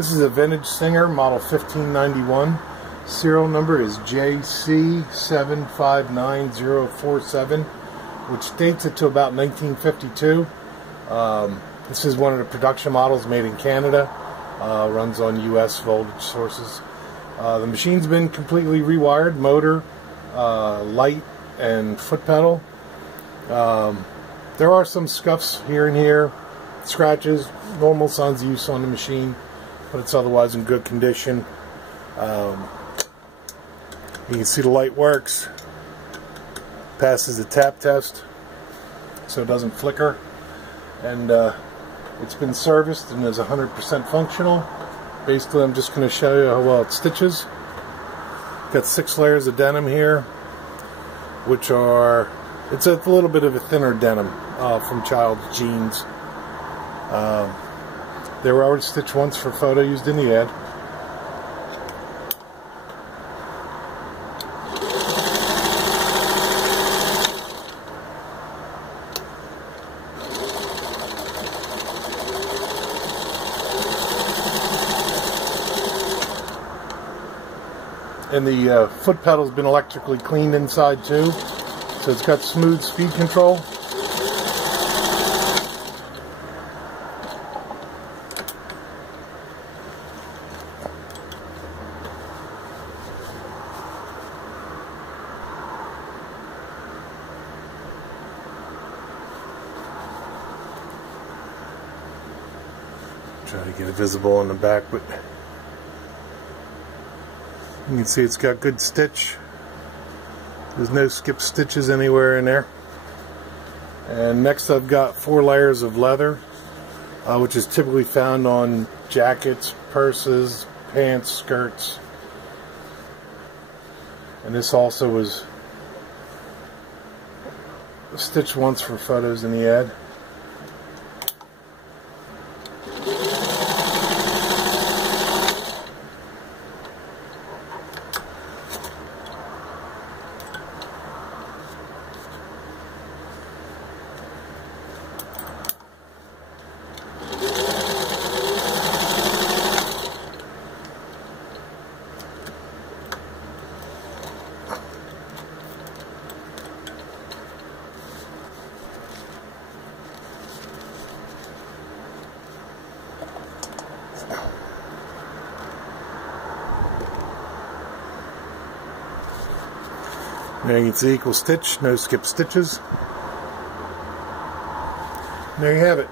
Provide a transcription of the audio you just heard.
This is a vintage Singer, model 1591. Serial number is JC759047, which dates it to about 1952. This is one of the production models made in Canada. Runs on US voltage sources. The machine's been completely rewired, motor, light, and foot pedal. There are some scuffs here and here, scratches, normal signs of use on the machine, but it's otherwise in good condition. You can see the light works, passes the tap test, so it doesn't flicker, and it's been serviced and is 100% functional. Basically, I'm just going to show you how well it stitches. Got 6 layers of denim here, which are, it's a little bit of a thinner denim from child's jeans. They were already stitched once for photo used in the ad. And the foot pedal's been electrically cleaned inside too, so it's got smooth speed control. Try to get it visible on the back, but you can see it's got good stitch. There's no skip stitches anywhere in there. And next I've got 4 layers of leather, which is typically found on jackets, purses, pants, skirts. And this also was stitched once for photos in the ad. There you can see equal stitch, no skip stitches. And there you have it.